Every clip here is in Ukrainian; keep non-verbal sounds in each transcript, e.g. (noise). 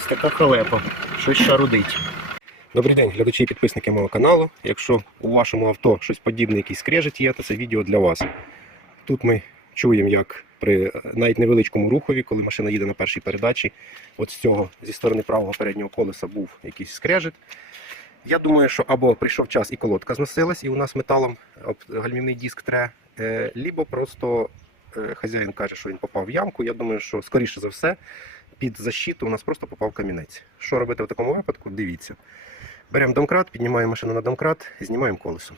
така халепа. Щось шарудить. Добрий день, глядачі і підписники мого каналу. Якщо у вашому авто щось подібне, якийсь скрежет є, то це відео для вас. Тут ми чуємо, як при е, навіть невеличкому рухові, коли машина їде на першій передачі, от з цього зі сторони правого переднього колеса був якийсь скрежет. Я думаю, що або прийшов час і колодка зносилась, і у нас металом гальмівний диск тре, е, лібо просто е, хазяїн каже, що він попав в ямку. Я думаю, що скоріше за все під защиту у нас просто попав камінець. Що робити в такому випадку? Дивіться. Беремо домкрат, піднімаємо машину на домкрат, знімаємо колесо.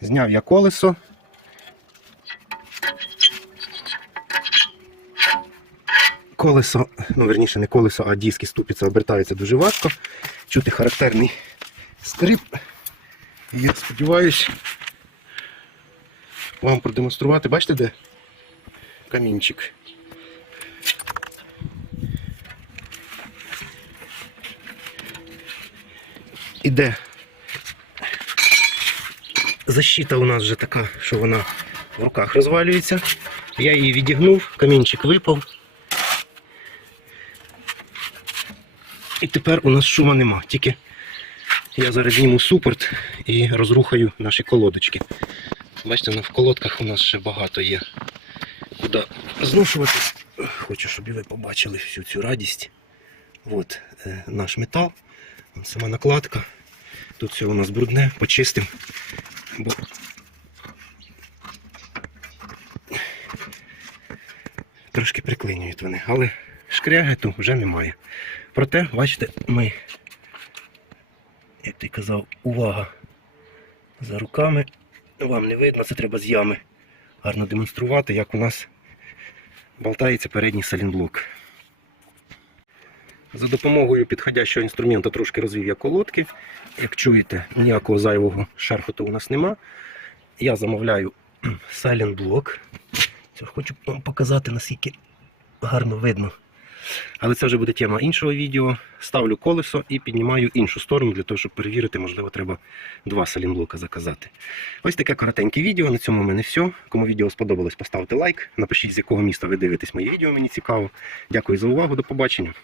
Зняв я колесо. Колесо, ну верніше не колесо, а диски ступиця обертаються дуже важко. Чути характерний скрип. І Я сподіваюся вам продемонструвати. Бачите, де камінчик? Іде. Защита у нас вже така, що вона в руках розвалюється. Я її відігнув, камінчик випав. І тепер у нас шума нема. Тільки я зараз зніму супорт і розрухаю наші колодочки. Бачите, на- в колодках у нас ще багато є. Куди зношувати. Хочу, щоб і ви побачили всю цю радість. От е, наш метал. Сама накладка. Тут все у нас брудне, почистимо. Бо... Трошки приклинюють вони, але шкрягету вже немає. Проте, бачите, ми, як ти казав, увага за руками. Вам не видно, це треба з ями гарно демонструвати, як у нас болтається передній салінблок. За допомогою підходящого інструменту трошки розвів я колодки. Як чуєте, ніякого зайвого шерхоту у нас нема. Я замовляю (clears throat) салінблок. Це хочу вам показати, наскільки гарно видно. Але це вже буде тема іншого відео. Ставлю колесо і піднімаю іншу сторону для того, щоб перевірити, можливо, треба два салінблока заказати. Ось таке коротеньке відео. На цьому в мене все. Кому відео сподобалось, поставте лайк. Напишіть, з якого міста ви дивитесь моє відео, мені цікаво. Дякую за увагу, до побачення.